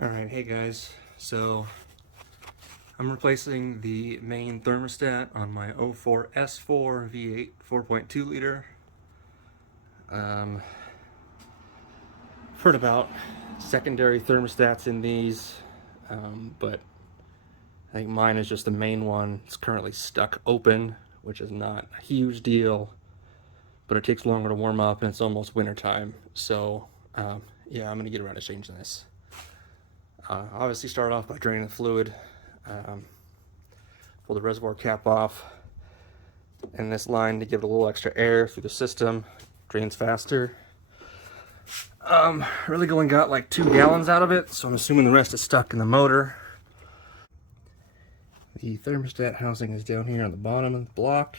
Alright, hey guys, so I'm replacing the main thermostat on my 04 S4 V8 4.2 liter. Heard about secondary thermostats in these, but I think mine is just the main one. It's currently stuck open, which is not a huge deal, but it takes longer to warm up and it's almost winter time. So yeah, I'm gonna get around to changing this. Obviously start off by draining the fluid, pull the reservoir cap off, and this line to give it a little extra air through the system, drains faster. Really only got like 2 gallons out of it, so I'm assuming the rest is stuck in the motor. The thermostat housing is down here on the bottom of the block.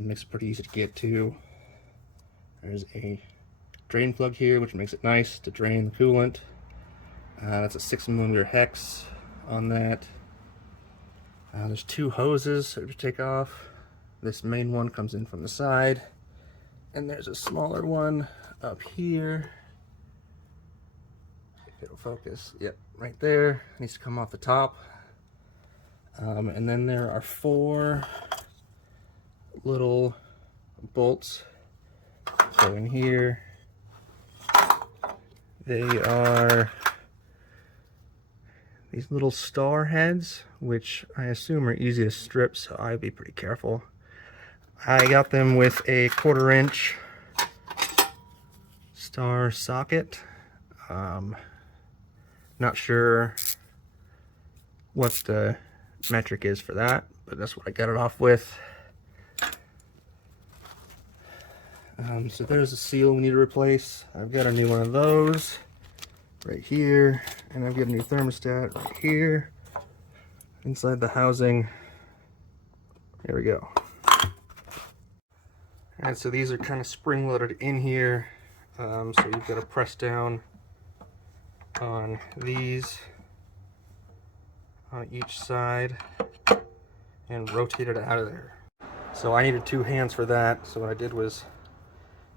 Makes it pretty easy to get to. There's a drain plug here, which makes it nice to drain the coolant. That's a 6mm hex on that. There's 2 hoses to take off. This main one comes in from the side, and there's a smaller one up here. If it'll focus, yep, right there. It needs to come off the top. And then there are 4 little bolts go in here. They are these little star heads, which I assume are easy to strip, so I'd be pretty careful. I got them with a 1/4 inch star socket. Not sure what the metric is for that, but that's what I got it off with. So there's a seal we need to replace. I've got a new one of those right here, and I've got a new thermostat right here inside the housing. There we go. Alright, so these are kind of spring loaded in here, so you've got to press down on these on each side and rotate it out of there. So I needed 2 hands for that, so what I did was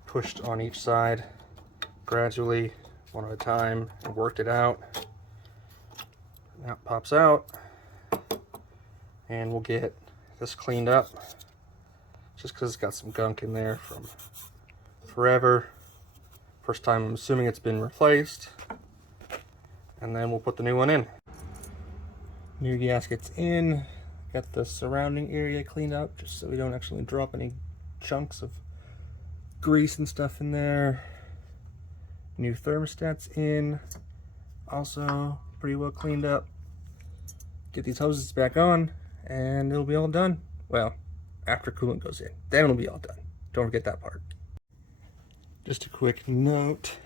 pushed on each side gradually, one at a time, and worked it out. Now it pops out, and we'll get this cleaned up, just because it's got some gunk in there from forever. First time I'm assuming it's been replaced, and then we'll put the new one in. New gasket's in. Got the surrounding area cleaned up, just so we don't actually drop any chunks of grease and stuff in there. New thermostat's in, also pretty well cleaned up. Get these hoses back on, and it'll be all done. Well, after coolant goes in, then it'll be all done. Don't forget that part. Just a quick note,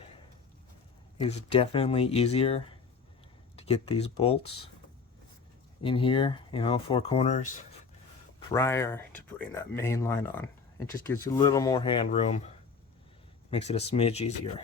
it's definitely easier to get these bolts in here in all 4 corners prior to putting that main line on. It just gives you a little more hand room, makes it a smidge easier.